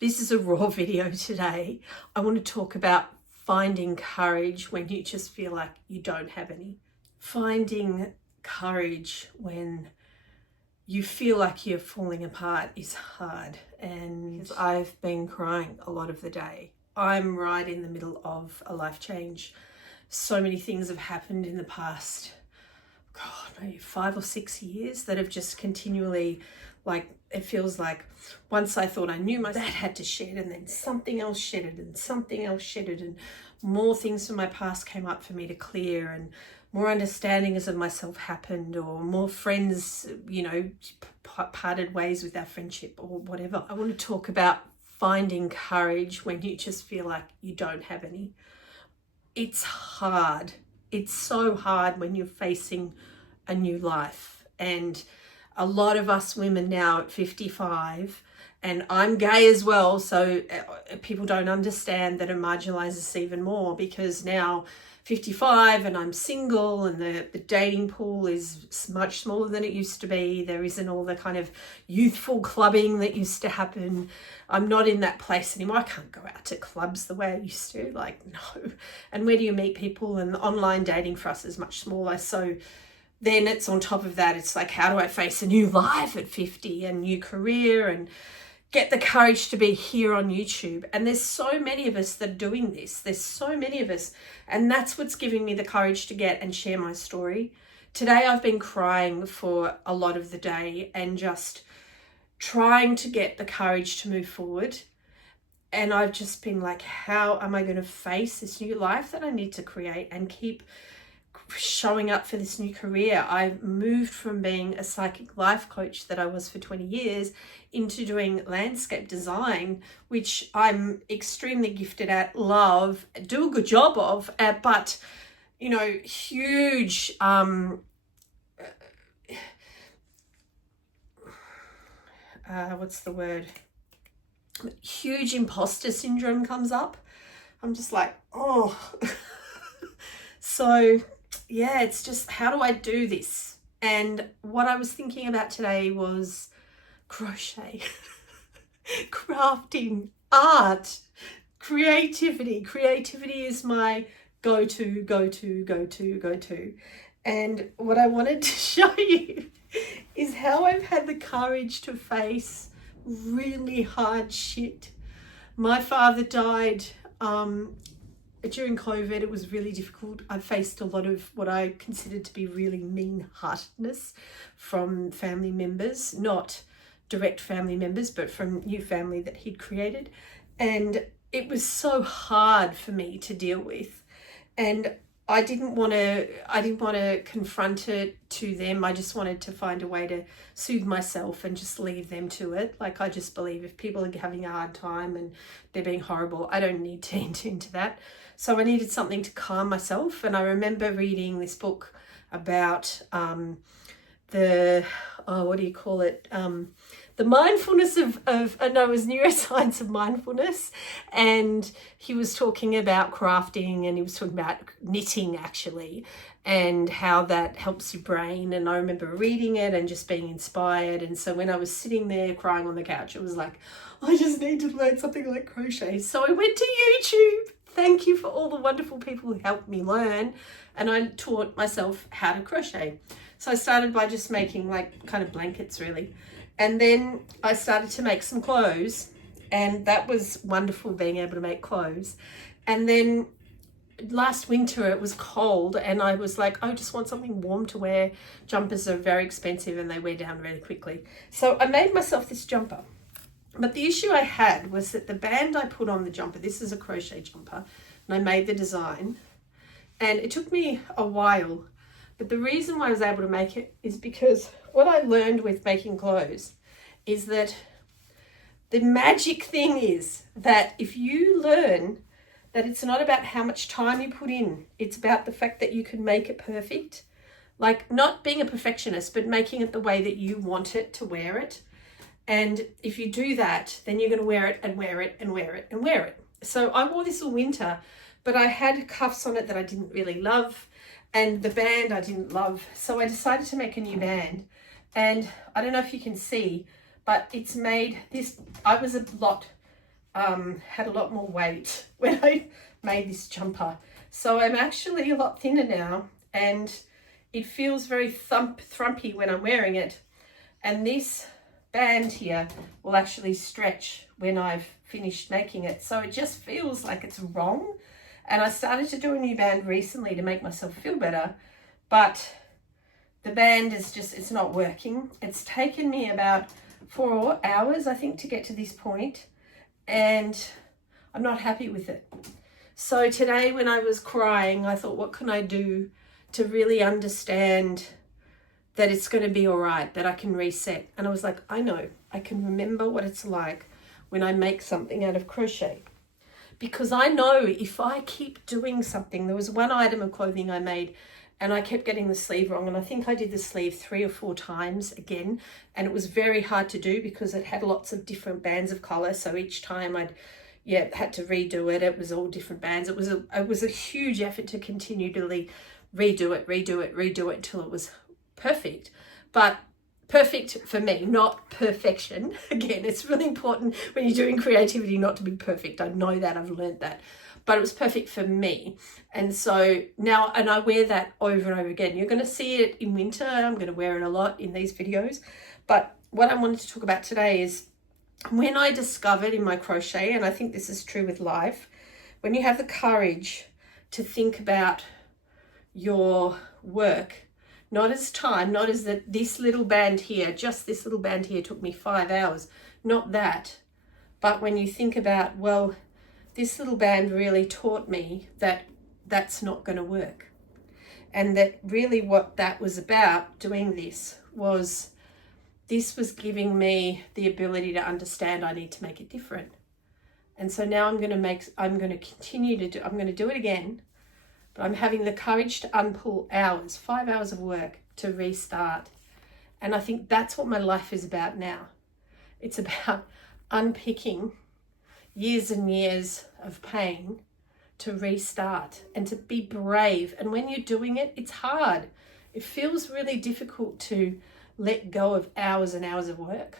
This is a raw video today. I want to talk about finding courage when you just feel like you don't have any. Finding courage when you feel like you're falling apart is hard, and I've been crying a lot of the day. I'm right in the middle of a life change. So many things have happened in the past, maybe 5 or 6 years that have just continually, it feels like once I thought I knew, my dad had to shed, and then something else shedded and something else shedded, and more things from my past came up for me to clear, and more understandings of myself happened, or more friends, parted ways with our friendship or whatever. I want to talk about finding courage when you just feel like you don't have any. It's hard. It's so hard when you're facing a new life. And a lot of us women now at 55, and I'm gay as well, so people don't understand that it marginalizes us even more, because now 55 and I'm single, and the dating pool is much smaller than it used to be. There isn't all the kind of youthful clubbing that used to happen. I'm not in that place anymore. I can't go out to clubs the way I used to, no. And where do you meet people? And online dating for us is much smaller. So then it's on top of that, it's like, how do I face a new life at 50, a new career, and get the courage to be here on YouTube? And there's so many of us that are doing this. There's so many of us. And that's what's giving me the courage to get and share my story. Today I've been crying for a lot of the day and just trying to get the courage to move forward. And I've just been like, how am I going to face this new life that I need to create and keep showing up for this new career? I've moved from being a psychic life coach that I was for 20 years into doing landscape design, which I'm extremely gifted at, love, do a good job of, but huge what's the word? Huge imposter syndrome comes up. I'm just like, oh. So yeah, it's just, how do I do this? And what I was thinking about today was crochet, crafting, art, creativity. Creativity is my go-to. And what I wanted to show you is how I've had the courage to face really hard shit. My father died during COVID. It was really difficult. I faced a lot of what I considered to be really mean-heartedness from family members, not direct family members, but from new family that he'd created. And it was so hard for me to deal with. And I didn't want to confront it to them. I just wanted to find a way to soothe myself and just leave them to it. I just believe if people are having a hard time and they're being horrible, I don't need to enter into that. So I needed something to calm myself. And I remember reading this book about the mindfulness of it was neuroscience of mindfulness, and he was talking about crafting, and he was talking about knitting actually, and how that helps your brain. And I remember reading it and just being inspired. And so when I was sitting there crying on the couch, it was like, I just need to learn something like crochet. So I went to YouTube. Thank you for all the wonderful people who helped me learn, and I taught myself how to crochet. So I started by just making kind of blankets really. And then I started to make some clothes, and that was wonderful, being able to make clothes. And then last winter it was cold, and I was like, I just want something warm to wear. Jumpers are very expensive and they wear down really quickly. So I made myself this jumper. But the issue I had was that the band I put on the jumper, this is a crochet jumper, and I made the design, and it took me a while. But the reason why I was able to make it is because what I learned with making clothes is that the magic thing is that if you learn that it's not about how much time you put in, it's about the fact that you can make it perfect. Not being a perfectionist, but making it the way that you want it to wear it. And if you do that, then you're going to wear it and wear it and wear it and wear it. So I wore this all winter, but I had cuffs on it that I didn't really love, and the band I didn't love. So I decided to make a new band. And I don't know if you can see, but it's made this, I was a lot had a lot more weight when I made this jumper. So I'm actually a lot thinner now, and it feels very thrumpy when I'm wearing it. And this band here will actually stretch when I've finished making it. So it just feels like it's wrong. And I started to do a new band recently to make myself feel better, but the band is just, it's not working. It's taken me about 4 hours, I think, to get to this point, and I'm not happy with it. So today when I was crying, I thought, what can I do to really understand that it's going to be all right, that I can reset? And I was like, I know, I can remember what it's like when I make something out of crochet. Because I know if I keep doing something, there was one item of clothing I made and I kept getting the sleeve wrong. And I think I did the sleeve 3 or 4 times again. And it was very hard to do because it had lots of different bands of color. So each time I'd had to redo it. It was all different bands. It was a huge effort to continually redo it until it was perfect. But perfect for me, not perfection. Again, it's really important when you're doing creativity not to be perfect. I know that, I've learned that. But it was perfect for me. And so now, and I wear that over and over again. You're going to see it in winter. I'm going to wear it a lot in these videos. But what I wanted to talk about today is when I discovered in my crochet, and I think this is true with life, when you have the courage to think about your work, not as time, not as that this little band here, just this little band here took me 5 hours, not that. But when you think about, well, this little band really taught me that that's not going to work. And that really what that was about doing this was giving me the ability to understand I need to make it different. And so now I'm going to continue to do, I'm going to do it again, but I'm having the courage to unpull hours, 5 hours of work to restart. And I think that's what my life is about now. It's about unpicking years and years of pain to restart and to be brave. And when you're doing it, it's hard. It feels really difficult to let go of hours and hours of work.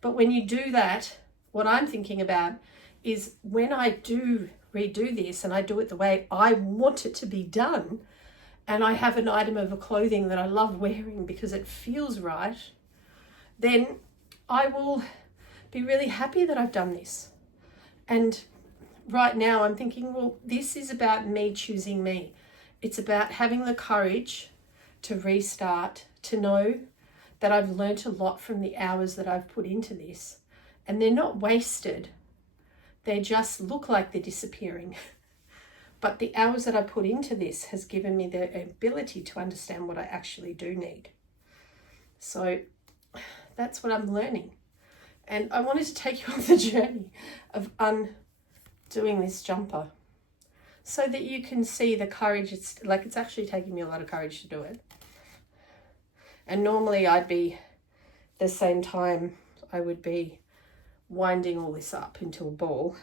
But when you do that, what I'm thinking about is when I do redo this and I do it the way I want it to be done, and I have an item of clothing that I love wearing because it feels right, then I will be really happy that I've done this. And right now I'm thinking, well, this is about me choosing me. It's about having the courage to restart, to know that I've learnt a lot from the hours that I've put into this. And they're not wasted. They just look like they're disappearing. But the hours that I put into this has given me the ability to understand what I actually do need. So that's what I'm learning. And I wanted to take you on the journey of undoing this jumper so that you can see the courage. It's actually taking me a lot of courage to do it. And normally I'd be, the same time, I would be winding all this up into a ball.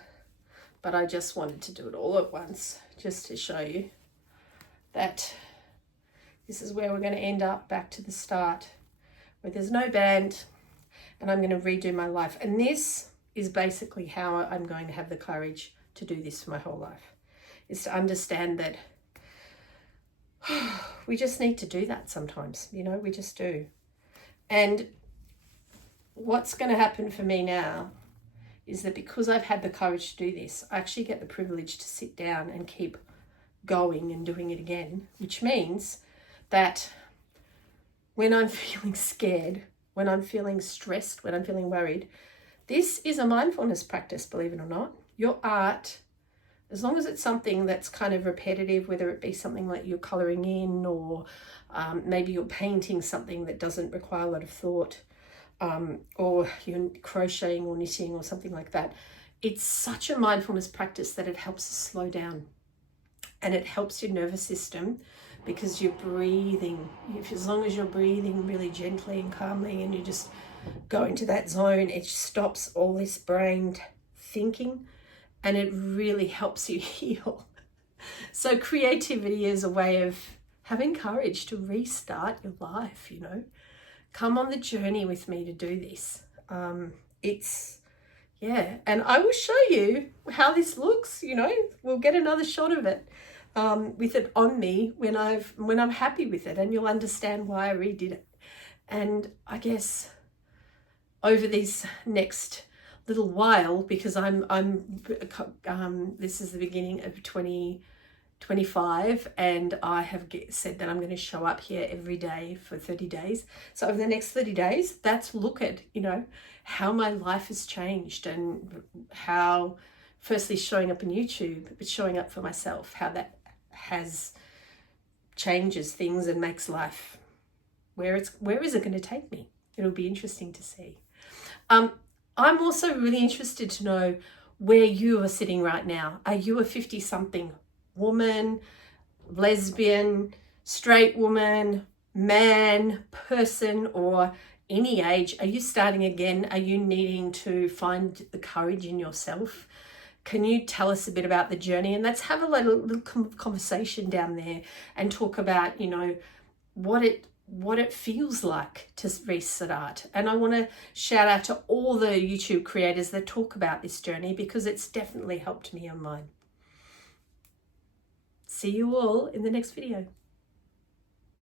But I just wanted to do it all at once, just to show you that this is where we're going to end up, back to the start, where there's no band, and I'm going to redo my life. And this is basically how I'm going to have the courage to do this for my whole life, is to understand that we just need to do that sometimes, we just do. And what's going to happen for me now is that because I've had the courage to do this, I actually get the privilege to sit down and keep going and doing it again, which means that when I'm feeling scared, when I'm feeling stressed, when I'm feeling worried, this is a mindfulness practice, believe it or not. Your art, as long as it's something that's kind of repetitive, whether it be something like you're colouring in, or maybe you're painting something that doesn't require a lot of thought, or you're crocheting or knitting or something like that, it's such a mindfulness practice that it helps us slow down. And it helps your nervous system because you're breathing. As long as you're breathing really gently and calmly and you just go into that zone, it stops all this brain thinking, and it really helps you heal. So creativity is a way of having courage to restart your life, Come on the journey with me to do this. yeah, and I will show you how this looks. You know, we'll get another shot of it with it on me when I'm happy with it, and you'll understand why I redid it. And I guess over these next little while, because this is the beginning of 2025, and I have said that I'm going to show up here every day for 30 days. So over the next 30 days, that's look at, you know, how my life has changed, and how firstly showing up on YouTube, but showing up for myself, how that changes things and makes life, where is it going to take me? It'll be interesting to see. I'm also really interested to know where you are sitting right now. Are you a 50-something woman, lesbian, straight woman, man, person, or any age? Are you starting again? Are you needing to find the courage in yourself? Can you tell us a bit about the journey? And let's have a little conversation down there and talk about, you know, what it feels like to restart. And I want to shout out to all the YouTube creators that talk about this journey, because it's definitely helped me on mine. See you all in the next video.